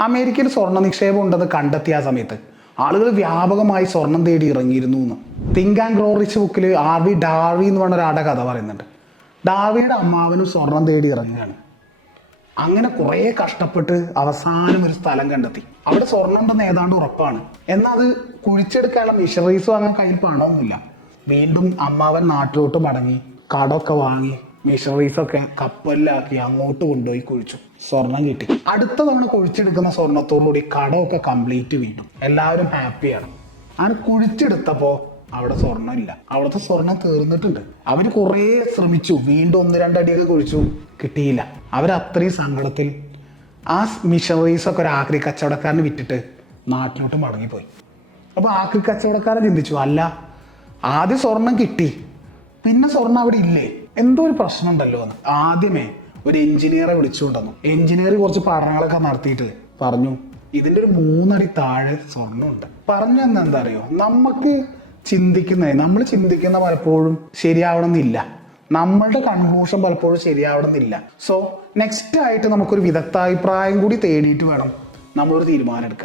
അമേരിക്കയിൽ സ്വർണ നിക്ഷേപം ഉണ്ടെന്ന് കണ്ടെത്തിയ ആ സമയത്ത് ആളുകൾ വ്യാപകമായി സ്വർണം തേടി ഇറങ്ങിയിരുന്നു എന്ന്. തിങ്ക് ആൻഡ് ഗ്രോ റിച്ച് ബുക്കിൽ ആർ വി ഡാർവി എന്ന് പറഞ്ഞ ഒരാളുടെ കഥ പറയുന്നുണ്ട്. ഡാർവിയുടെ അമ്മാവനും സ്വർണം തേടി ഇറങ്ങുകയാണ്. അങ്ങനെ കുറേ കഷ്ടപ്പെട്ട് അവസാനം ഒരു സ്ഥലം കണ്ടെത്തി. അവിടെ സ്വർണം ഉണ്ടെന്ന് ഏതാണ്ട് ഉറപ്പാണ്. എന്നാൽ അത് കുഴിച്ചെടുക്കാനുള്ള മിഷറീസും അങ്ങനെ കയ്യിൽ പണമൊന്നുമില്ല. വീണ്ടും അമ്മാവൻ നാട്ടിലോട്ട് മടങ്ങി കടമൊക്കെ വാങ്ങി മിഷറീസ് ഒക്കെ കപ്പലിലാക്കി അങ്ങോട്ട് കൊണ്ടുപോയി കുഴിച്ചു. സ്വർണം കിട്ടി. അടുത്ത തവണ കുഴിച്ചെടുക്കുന്ന സ്വർണത്തോടുകൂടി കടമൊക്കെ കംപ്ലീറ്റ് വീണ്ടും. എല്ലാവരും ഹാപ്പിയാണ് അങ്ങനെ കുഴിച്ചെടുത്തപ്പോ അവിടെ സ്വർണമില്ല അവിടുത്തെ സ്വർണം തീർന്നിട്ടുണ്ട്. അവർ കുറേ ശ്രമിച്ചു. വീണ്ടും ഒന്ന് രണ്ടടിയൊക്കെ കുഴിച്ചു. കിട്ടിയില്ല. അവരത്രയും സങ്കടത്തിൽ ആ മിഷണറീസ് ഒക്കെ ഒരു ആക്രി കച്ചവടക്കാരന് വിറ്റിട്ട് നാട്ടിലോട്ട് മടങ്ങിപ്പോയി. അപ്പൊ ആക്രി കച്ചവടക്കാരൻ ചിന്തിച്ചു അല്ല ആദ്യം സ്വർണം കിട്ടി. പിന്നെ സ്വർണം അവിടെ ഇല്ലേ? എന്തോ ഒരു പ്രശ്നം ഉണ്ടല്ലോ എന്ന്. ആദ്യമേ ഒരു എഞ്ചിനീയറെ വിളിച്ചുകൊണ്ടുവന്നു. എഞ്ചിനീയർ കുറച്ച് പഠനങ്ങളൊക്കെ നടത്തിയിട്ട് പറഞ്ഞു ഇതിന്റെ ഒരു മൂന്നടി താഴെ സ്വർണമുണ്ട്. പറഞ്ഞു എന്താ അറിയോ? നമുക്ക് ചിന്തിക്കുന്നത് നമ്മൾ ചിന്തിക്കുന്ന പലപ്പോഴും ശരിയാവണമെന്നില്ല. നമ്മളുടെ കൺക്ലൂഷൻ പലപ്പോഴും ശരിയാവണമെന്നില്ല. സോ നെക്സ്റ്റ് ആയിട്ട് നമുക്കൊരു വിദഗ്ധാഭിപ്രായം കൂടി തേടിയിട്ട് വേണം നമ്മളൊരു തീരുമാനം എടുക്കാൻ.